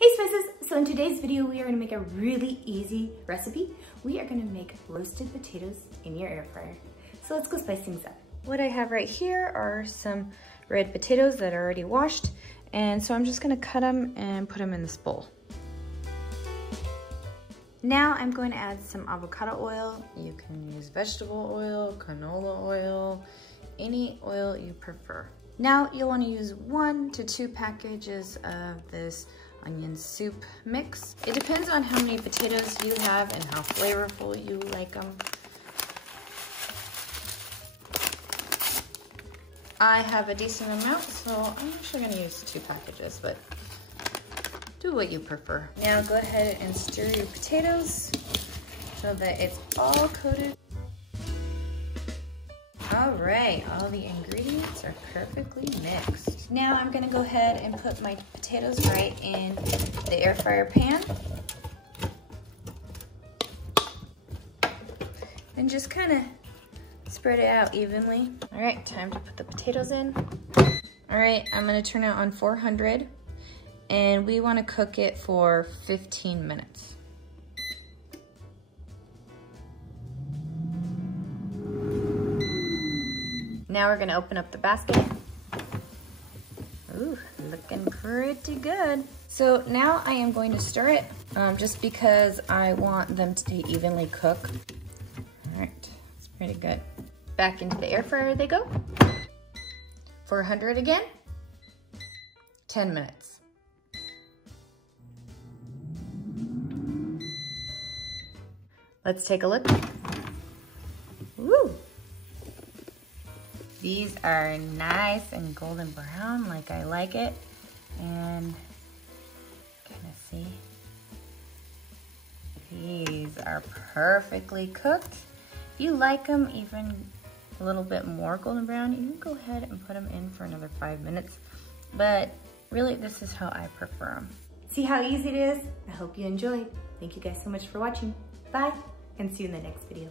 Hey Spices! So in today's video, we are gonna make a really easy recipe. We are gonna make roasted potatoes in your air fryer. So let's go spice things up. What I have right here are some red potatoes that are already washed. And so I'm just gonna cut them and put them in this bowl. Now I'm going to add some avocado oil. You can use vegetable oil, canola oil, any oil you prefer. Now you'll want to use 1 to 2 packages of this onion soup mix. It depends on how many potatoes you have and how flavorful you like them. I have a decent amount, so I'm actually going to use 2 packages, but do what you prefer. Now go ahead and stir your potatoes so that it's all coated. All right, all the ingredients are perfectly mixed. Now I'm gonna go ahead and put my potatoes right in the air fryer pan. And just kind of spread it out evenly. All right, time to put the potatoes in. All right, I'm gonna turn it on 400 and we wanna cook it for 15 minutes. Now we're gonna open up the basket. Ooh, looking pretty good. So now I am going to stir it just because I want them to evenly cook. All right, it's pretty good. Back into the air fryer they go. 400 again, 10 minutes. Let's take a look. Woo! These are nice and golden brown like I like it. And kind of see, these are perfectly cooked. If you like them even a little bit more golden brown, you can go ahead and put them in for another 5 minutes. But really, this is how I prefer them. See how easy it is? I hope you enjoyed. Thank you guys so much for watching. Bye, and see you in the next video.